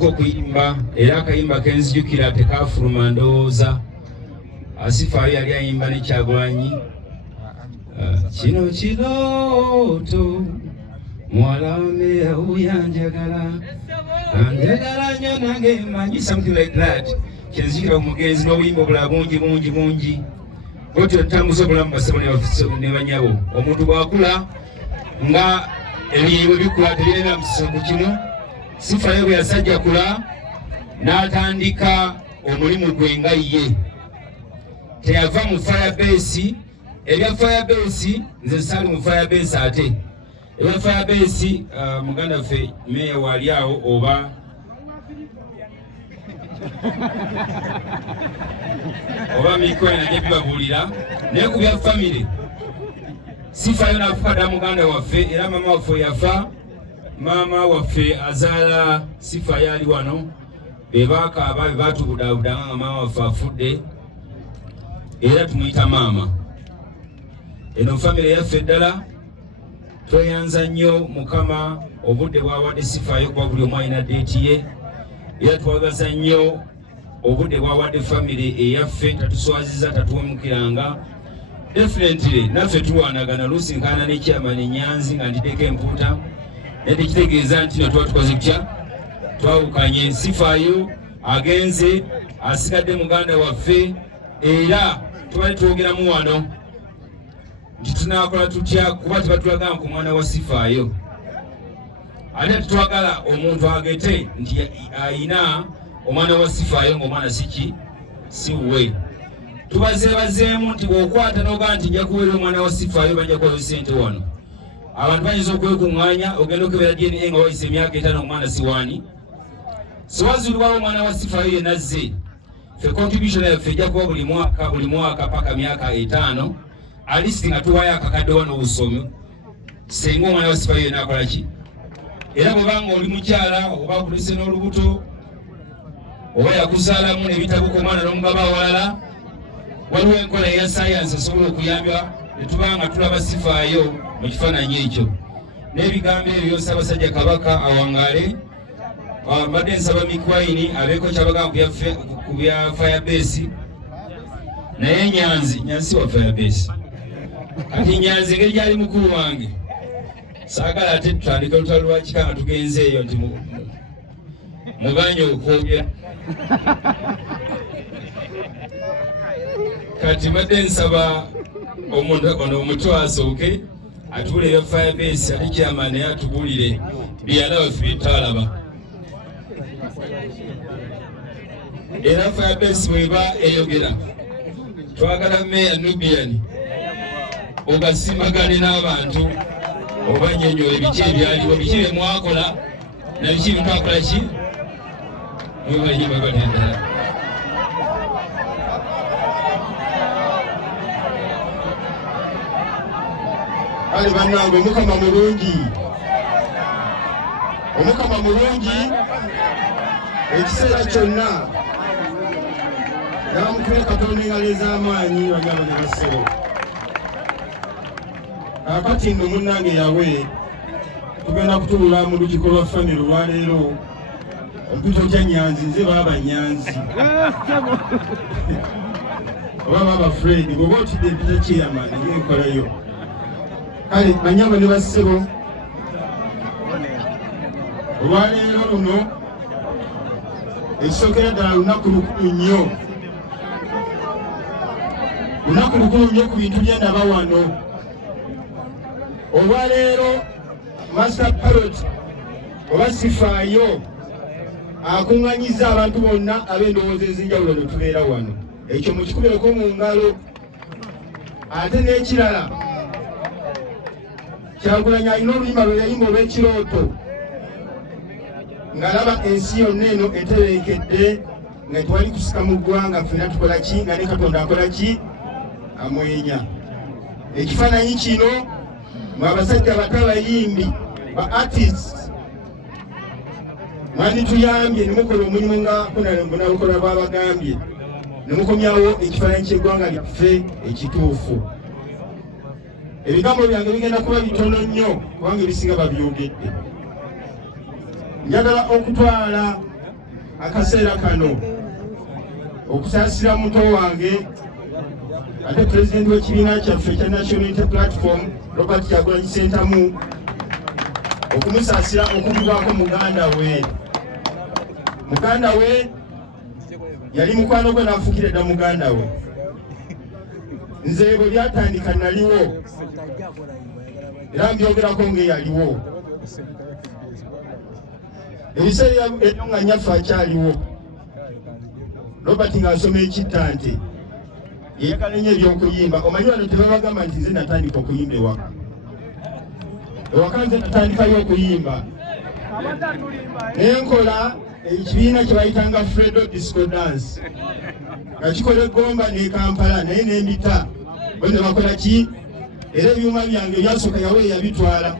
tuliko kuyimba era akayimba kenzijukira tekafuluma ndowooza Asifaayo yali ayimba ne Kyagulanyi kino kirooto muwala wameera uyanjagala anjagala nnyo nange manyi something like that kenzijukira omugenzi n'obuyimba obulala bungi bwotyo ntambuza obulamu basebo ne banyabo omuntu bw'akula nga ebiyibwe bikula tebirina musiso ku kino Sifaayo bwe yasajja kula n'atandika omulimu gwe nga ye teyava mu Firebase ebya Firebase nze sali mu Firebase ate ebya Firebase muganda ffe meya wali awo oba mikwe najja bibabuulira naye ku bya family Sifaayo n'afuka dda muganda waffe era mama waffe yafa mama waffe azaala Sifaayo ali wano be baakaaba be baatubudaabudanga nga mama waffe afudde era tumuyita maama eno family yaffe ddala tweyanza nnyo Mukama obudde bwawadde Sifaayo kuba buli omu alina deeti ye era twabaza nnyo obudde bwawadde family eyaffe tatuswaziza tatuwemukiranga definitely naffe tuwanagana lusinkana ne chairman Nyanzi nga ndiddeko empuuta naye tekitegeeza nti no tuba tukoze kutya twawukanye Sifaayo agenze asigadde muganda waffe era tubali twogeramu wano nti tunaakola tutya kuba tebatulaga ku mwana wa Sifaayo ate tetwagala omuntu agete nti ayina omwana wa Sifaayo ng'omwana si wuwe tubazeebazeemu nti bw'okwata n'ogaa nti nja kuweera omwana wa Sifaayo bajja kuwayo ssente wano abantu bayinza okwekuŋŋaanya ogenda okebera DNA nga wayise emyaka 5 omwana siwaani siwazuulibwawo omwana wa Sifaayo yenna azze ffe contribution yaffe ejja kuba buli mwaka paka myaka 5 alisti nga tuwayo akakadde wano obusomi senga omwana wa Sifaayo yenna akola ki era bwebanga oli mukyala oba akulise n'olubuto oba yakuzaalamu n'ebitabuka omwana n'omugaba awalala waliwo enkola eya sayansi esobola okuyamba netubanga tulaba Sifaayo mu kifaananyi ekyo n'ebigambo ebyo Ssaabasajja Kabaka awangale mbadde nsaba Mikwaini abeeko kyabagamba ku bya Firebase naye Nyanzi wa Firebase kati Nyanzi engeri gyali mukulu wange saagala ate tutandika olutalo lwa kika nga tugenze eyo nti muganye okwogera kati mbadde nsaba ono omuto asooke atuule ebya Firebase ate chairman naye atubuulire byalaba ffe byetalaba era Firebase bweba eyogera twagala Meya Nubian ogasimagane n'abantu obanyonyola biki ebyaliwo biki bye mwakola na biki bye twakola ki mwebalinyebabatendala ali bannange omukama mulungi ekiseera kyonna namukire Katonda engalo ez'amaanyi bagamba ne bassebo kakati nno munnange yawe tugenda kutuula mu lukiko lwa famire olwaleero ompito kya Nyanzi nze baaba Nyanzi oba baaba Fred bw'oba otidde empita chairman ngenkolayo kale banyama ne bassebo olwaleero luno ekisookera ddala lunaku lukulu nnyo ku bintu bye ndaba wano olwaleero Master Parrot oba Sifaayo akuŋŋanyiza abantu bonna ab'endowooza ez'enjawulo ne tubeera wano ekyo mukikubireko mu ngalo ate n'ekirala Kyagulanyi alina oluyimba lwe yayimba olw'ekirooto ng'alaba ensi yonna eno etereekedde nga tewali kusika mu ggwanga ffenna tukola ki nga ne Katonda akola ki amwenya ekifaananyi kino mwe abasajja bato abayimbi ba artists mwandituyambye ne mukola omulimu nga kunabukola bwabagambye ne mukomyawo ekifaananyi ky'eggwanga lyaffe ekituufu ebigambo byange bigenda kuba bitono nnyo kubanga ebisinga babyogedde njagala okutwala akaseera kano okusaasira muto wange ate pulezidenti w'ekibiina kyaffe ekya National Unity Platform Robert Kyagulanyi Ssentamu okumusaasira okugibwako muganda we yali mukwano gwe n'afuukira dda muganda we. Nze bwe byatandika naliwo era mbyogerako ng'eyaliwo. Ebiseera ebyo nga nnyaffe akyaliwo. Robert ng'asoma ekittante yeekala nnyo ebyokuyimba. Omanyi wano tebabagamba nti nze natandika okuyimba ewaka nze natandikayo okuyimba nenkola ekibiina kye bayitanga Fredo Disco Dance nga kikola eggomba ne Kampala naye n'embita bo ne bakola ki era ebyuma byange ebyasooka yawe yabitwala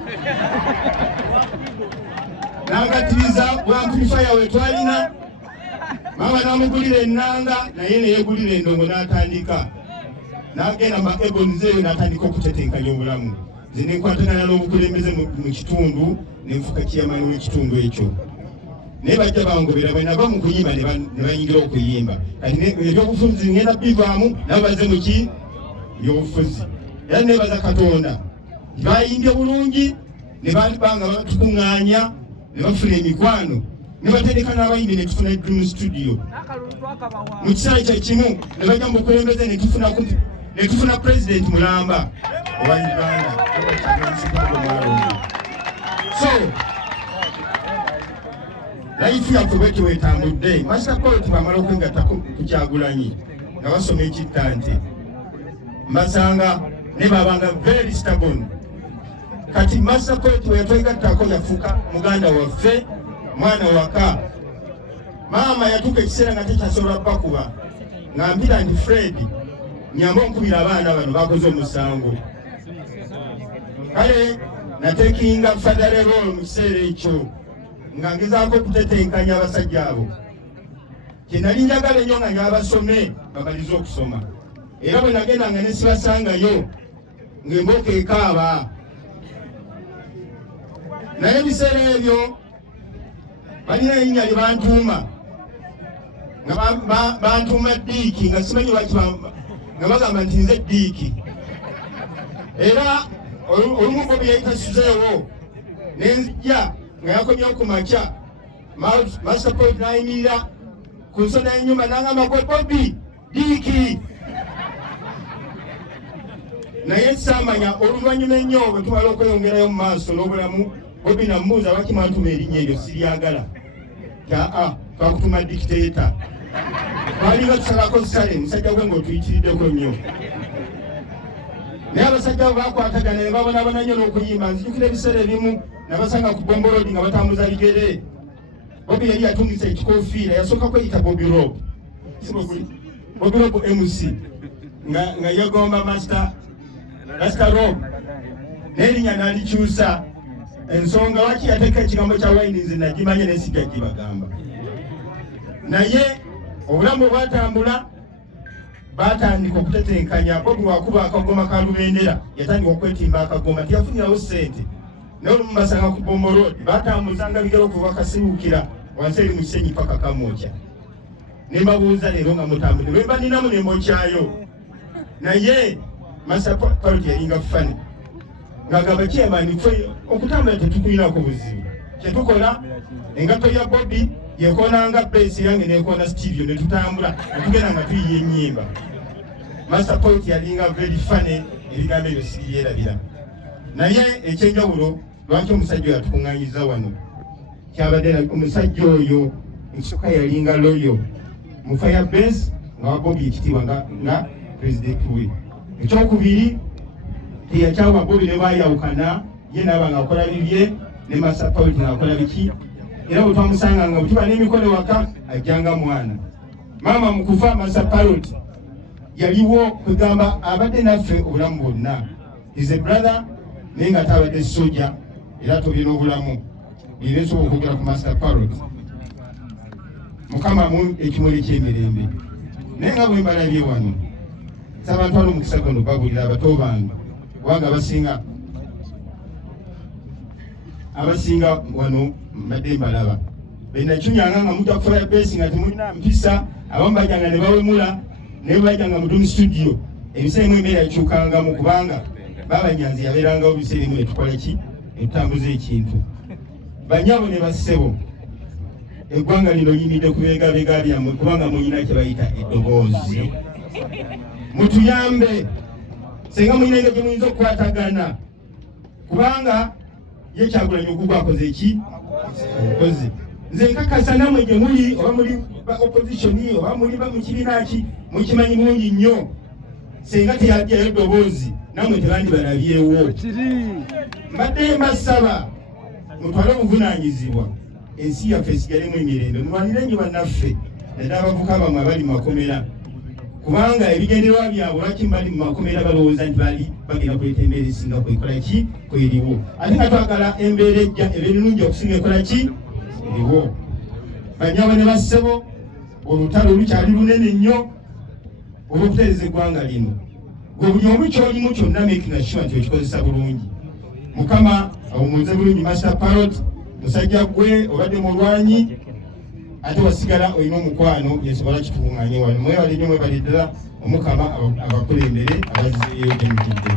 n'angatiriza bwamplifier we twalina maama n'amugulira ennanga naye neyeegulira endongo n'atandika n'agenda mu ebonizeeyo n'atandika okutetenkanya obulamu. Nze nenkwatagana n'obukulembeze mu kitundu nenfuka kiyamani w'ekitundu ekyo naye bajja bangobera bwe nava mu kuyimba ne bayingira okuyimba kati ebyobufuzi ngenda bivaamu nabo baze mu ki ebyobufuzi era nebaza Katonda bayimbye bulungi ne banga batukuŋŋaanya ne bafuna emikwano ne batereka n'abayimbi ne tufuna Dream Studio mu kiseera kyekimu ne bajja mu bukulembeze ne tufuna President mulamba owa Uganda. So life yaffe bwetyo wetambudde. Master Paul tubamala okwegatta ku Kyagulanyi nga basoma ekittante mbasanga ne babanga very stubborn. Kati Master Paul weyatwegattako yafuuka muganda waffe mwana waka. Maama yatuuka ekiseera nga tekyasobola bakuba ng'ampita nti Fred nyamba onkubira abaana bano bakoze omusango. Kale natekinga federal role mu kiseera ekyo nga ngezaako okutetenkanya abasajja abo. Kye nali njagala ennyo nga nyabasome babalize okusoma era bwe nagendanga ne sibasangayo ng'embooko ekaaba. Naye ebiseera ebyo balina erinnya lye bantuuma nga bantuuma Diiki nga simanyi lwaki nga bagamba nti nze Diiki. Era olumu Bobi yayitasuzeewo nenzija nga yakomye okumakya Master Paul n'ayimirira ku nsonda y'ennyumba n'agamba gwe Bobi Diiki. Naye saamanya oluvannyuma ennyo bwe tumala okweyongerayo mu maaso n'obulamu Bobi namubuuza lwaki mwantuma erinnya eryo siryagala. Twakutuma dictator. Twalinga tusalako sale musajja gwe ng'otuyitiriddeko nnyo. Naye abasajja abo bakwatagana ne babonabona nnyo n'okuyimba. Nzijukira ebiseera ebimu nabasanga ku Bombo Road nga batambuza bigere. Bobi yali atungisa ekikoofiira yasooka kweyita Bobby Rob. Bobby Rob MC nga yegomba Master Rob n'erinnya n'alikyusa. Ensonga lwaki yateeka ekigambo kya wayini nze nagimanye naye sijja gibagamba. Naye obulamu bwatambula batandika okutetenkanya. Bobi bwakuba akagoma ka Lubendera yatandika okwetimba akagoma teyafunirawo ssente. Naye olumu basanga ku Bombo Road batambuzanga bigero okuva Kasibuukira wansi eri mu Kisenyi paka Kamwokya. Ne mbabuuza leero nga mutambudde lwe mba ninamu ne mbokyayo. Naye Master Paul yalinga fani ng'agamba chairman ffe okutambula tetukulinako buzibu. Kye tukola engatto ya Bobi yekoonanga base yange nekoona studio ne tutambula ne tugenda nga tuyiye ennyimba. Master Paul yalinga very funny ebigambo ebyo sibyerabira. Naye ekyenjawulo lwaki omusajja oyo atukuŋŋaanyiza wano kyabadde omusajja oyo ekisooka yalinga loyo mu Firebase nga wa Bobi ekitiibwa nga president we. Ekyokubiri teyakyawa Bobi ne baayawukana ye naaba ng'akola bibye ne Master Paul ng'akola biki era bwe twamusanga nga bwe tuba n'emikono waka ajjanga mwana. Maama mu kufa Master Paul yaliwo kwegamba abadde naffe obulamu bwonna. Is a brother naye nga tabadde soja era tolina obulamu era esobola okwogera ku Master Paul. Mukama mu ekimuli ky'emirembe. Naye nga bwe mbalabye wano abantu wano mu Kisakono babulira abato bange kubanga abasinga wano mbadde mbalaba benakyunyanga nga mujja kukola besi nga temulina mpisa abamu bajjanga ne bawemula naye bajjanga mu dum studio ebiseera emu embeera yakyukanga mu kubanga babanyanzi yabeerangawo biseera emu netukola ki etutambuza ekintu banyabo ne bassebo eggwanga lino liyimidde ku beegabega byammwe kubanga mulina kye bayita eddoboozi mutuyambe senga mulina engeri gye muyinza okukwatagana kubanga ye Kyagulanyi Ogugwa akoze eki okoze nze nkakasa namwe gye muli oba muli ba opposition oba muli ba mu kibiina ki mukimanyi bulungi nnyo senga teyajjayo eddoboozi namwe tebandibalabyewo mbadde mbasaba mutwale obuvunaanyizibwa ensi yaffe esigalemu emirembe mulwanire nnyo bannaffe naddala abavuka bamwe abali mu makomera kubanga ebigendererwa byabwe lwaki bali mu makomera balowooza nti bali bagenda kuleeta embeera esinga kwekola ki kweriwo ate nga twagala embeera ejja ebenungi okusinga ekola ki eriwo banyaba ne bassebo olutalo lukyali lunene nnyo olw'okutereeza eggwanga lino gwe buli omu kyolimu kyonna making sure nti okikozesa bulungi mukama awumunze bulungi master parrot musajja gwe obadde mulwanyi ate wasigala olina omukwano yesobola kituŋŋaanye wano mwebale nnyo mwebale ddala omukama abakulembere abazzeeyo emikidde